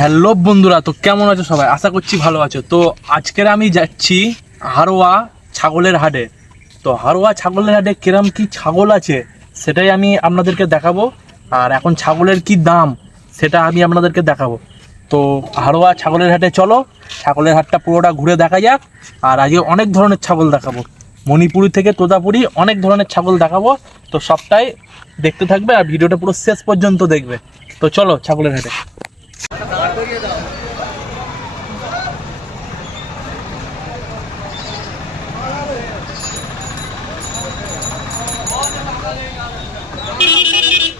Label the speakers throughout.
Speaker 1: Hello বন্ধুরা, তো কেমন আছো সবাই? আশা করছি ভালো আছো। তো আজকের আমি যাচ্ছি হারোয়া ছাগলের হাটে। তো হারোয়া ছাগলের হাটে কিরম কি ছাগল আছে, সেটাই আমি আপনাদেরকে দেখাবো। আর এখন ছাগলের কি দাম, সেটা আমি আপনাদেরকে দেখাবো। তো হারোয়া ছাগলের হাটে চলো, ছাগলের হাটটা পুরোটা ঘুরে দেখা যাক। আর আজকে অনেক ধরনের ছাগল দেখাবো। মণিপুরি থেকে তোতাপুরি অনেক ধরনের ছাগল দেখাবো। তো সবটাই দেখতে থাকবে আর ভিডিওটা পুরো শেষ পর্যন্ত দেখবে। তো চলো ছাগলের হাটে।
Speaker 2: তিনটি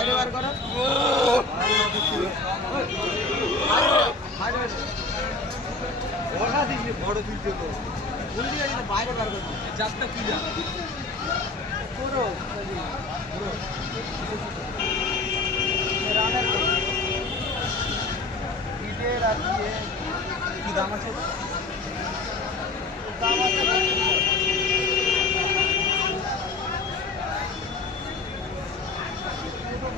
Speaker 2: বাইরে বার করো। বড় দিকে তো বাইরে বার করো যাত্রা কি যা পুরো কি দাম আছে?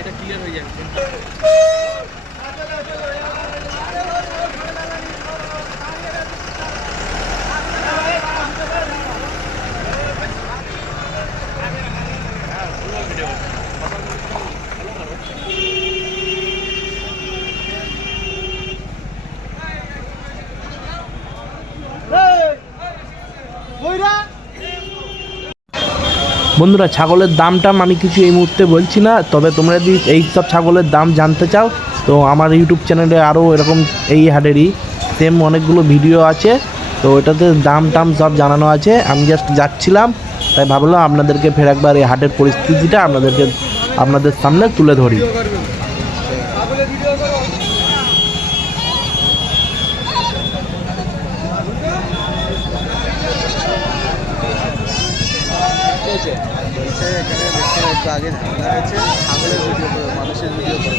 Speaker 1: এটা ক্লিয়ার হয়ে যাবে বন্ধুরা, ছাগলের দাম টাম আমি কিছু এই মুহূর্তে বলছি না, তবে তোমরা যদি এই সব ছাগলের দাম জানতে চাও, তো আমার ইউটিউব চ্যানেলে আরও এরকম এই হাটেরই সেম অনেকগুলো ভিডিও আছে, তো এটাতে দাম টাম সব জানানো আছে, আমি জাস্ট যাচ্ছিলাম, তাই ভাবলাম আপনাদেরকে ফের একবার এই হাটের পরিস্থিতিটা আপনাদেরকে, আপনাদের সামনে তুলে ধরি।
Speaker 2: বলছে এখানে দেখতে একটু আগে ঝামেলা হয়েছে। ছাগলের ভিডিও করে মানুষের ভিডিও করে।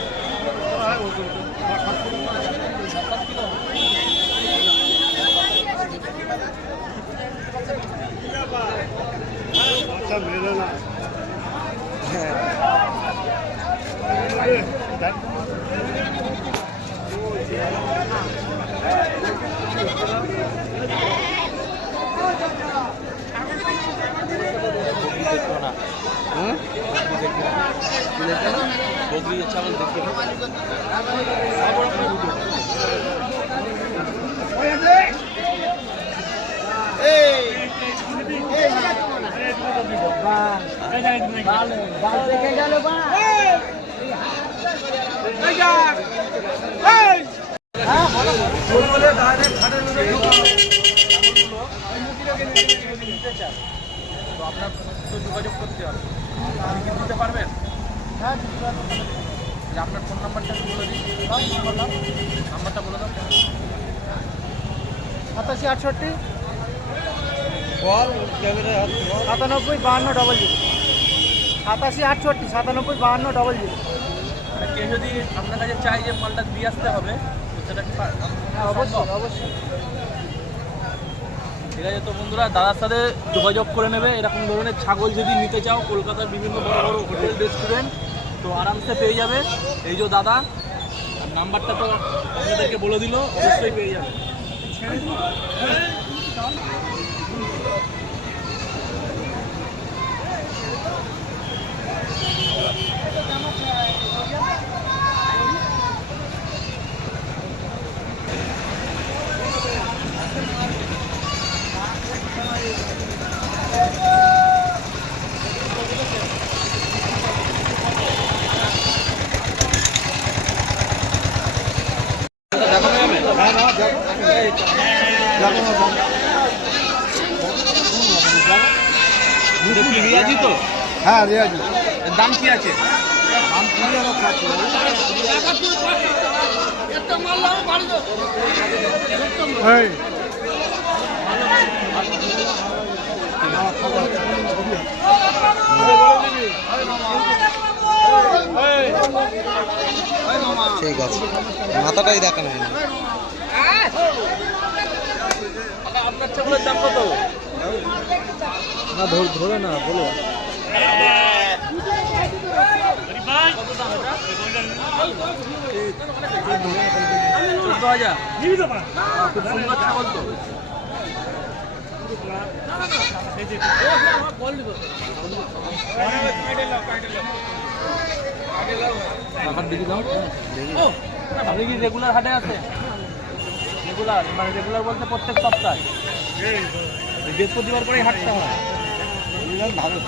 Speaker 2: Ah,
Speaker 1: ouais, on se voit. আপনার যোগাযোগ করতে হবে। আপনি কি দিতে পারবেন? যে আপনার ফোন নাম্বারটা একটু বলে দিন। নাম্বারটা? বলে দাও।
Speaker 3: সাতাশি আটষট্টি। সাতানব্বই বাহান্ন ডবল জিরো সাতাশি আটষট্টি সাতানব্বই বাহান্ন ডবল জিরো
Speaker 1: মানে কেউ যদি আপনার কাছে চাই যে মালটা দিয়ে আসতে হবে সেটা কি
Speaker 3: হ্যাঁ অবশ্যই অবশ্যই।
Speaker 1: ঠিক আছে তো বন্ধুরা দাদার সাথে যোগাযোগ করে নেবে। এরকম ধরনের ছাগল যদি নিতে চাও কলকাতার বিভিন্ন বড় বড় হোটেল রেস্টুরেন্ট তো আরামসে পেয়ে যাবে। এই যে দাদা, নাম্বারটা তো আপনাদেরকে বলে দিল, অবশ্যই পেয়ে যাবে
Speaker 2: না, দেখো। দেখো না, দেখো।
Speaker 1: এটা কি রিয়াজি তো
Speaker 2: হ্যাঁ রিয়াজি।
Speaker 1: দাম কি আছে?
Speaker 2: দাম কুড়ি হাজার এই ঠিক আছে। মাথাটাই দেখা নেই না ধর ধরে না বলো।
Speaker 1: চোদ্দ হাজার। খুব সুন্দর ছাগল তো টাকার দিকে দাও ও, আপনি কি রেগুলার হাটে আছে রেগুলার মানে রেগুলার বলতে প্রত্যেক সপ্তাহে? বৃহস্পতিবার করেই হাটটা হয়।
Speaker 2: ভালো।